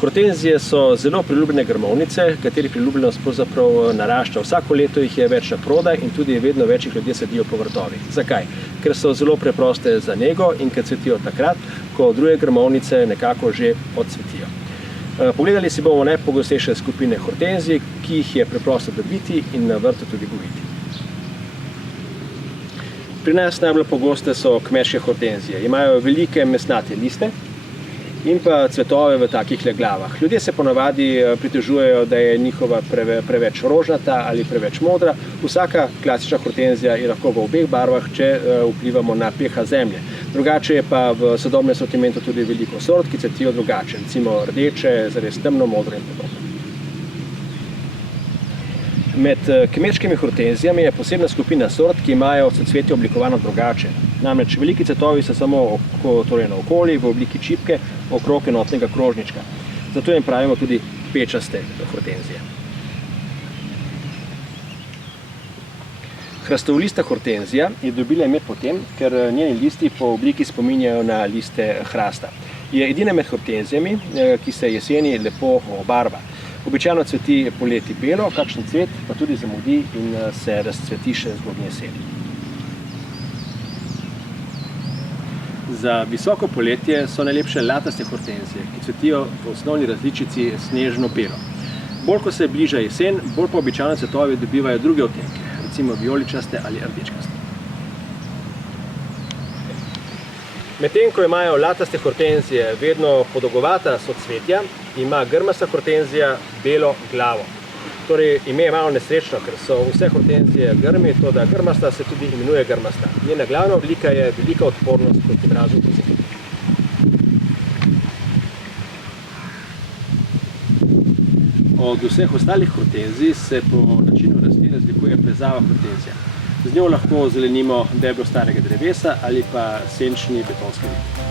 Hortenzije so zelo priljubljene grmovnice, katerih priljubljenost pravzaprav narašča. Vsako leto jih je več na prodaj in tudi vedno več ljudje sadijo po vrtovih. Zakaj? Ker so zelo preproste za nego in ker cvetijo takrat, ko druge grmovnice nekako že odsvetijo. Pogledali si bomo najpogostejše skupine hortenzij, ki jih je preprosto dobiti in na vrtu tudi gojiti. Pri nas najbolj pogoste so kmečke hortenzije. Imajo velike mesnate liste in pa cvetove v takih glavah. Ljudje se ponavadi pritožujejo, da je njihova preveč rožnata ali preveč modra. Vsaka klasična hortenzija je lahko v obeh barvah, če vplivamo na pH zemlje. Drugače je pa v sodobnem sortimentu tudi veliko sort, ki cvetijo drugače, recimo rdeče, zares temno modro in podobno. Med kmečkimi hortenzijami je posebna skupina sort, ki imajo socvetje oblikovano drugače. Namreč veliki cvetovi so samo naokoli v obliki čipke okrog enotnega krožnička. Zato jim pravimo tudi pečaste hortenzije. Hrastolista hortenzija je dobila ime po tem, ker njeni listi po obliki spominjajo na liste hrasta. Je edina med hortenzijami, ki se jeseni lepo obarva. Običajno cveti poleti belo, kakšen cvet pa tudi zamudi in se razcveti še zgodnje jeseni. Za visoko poletje so najlepše lataste hortenzije, ki cvetijo v osnovni različici snežno-belo. Bolj ko se bliža jesen, bolj pa običajno cvetovi dobivajo druge odtenke, recimo vijoličaste ali rdečkaste. Medtem ko imajo lataste hortenzije vedno podolgovata socvetja, ima grmasta hortenzija belo glavo. Torej, ime je malo nesrečno, ker so vse hortenzije grmi, toda grmasta se tudi imenuje grmasta. Njena glavna oblika je velika odpornost proti mrazu po zimi. Od vseh ostalih hortenzij se po načinu rasti razlikuje plezava hortenzija. Z njo lahko zelenimo deblo starega drevesa ali pa senčni betonski vid.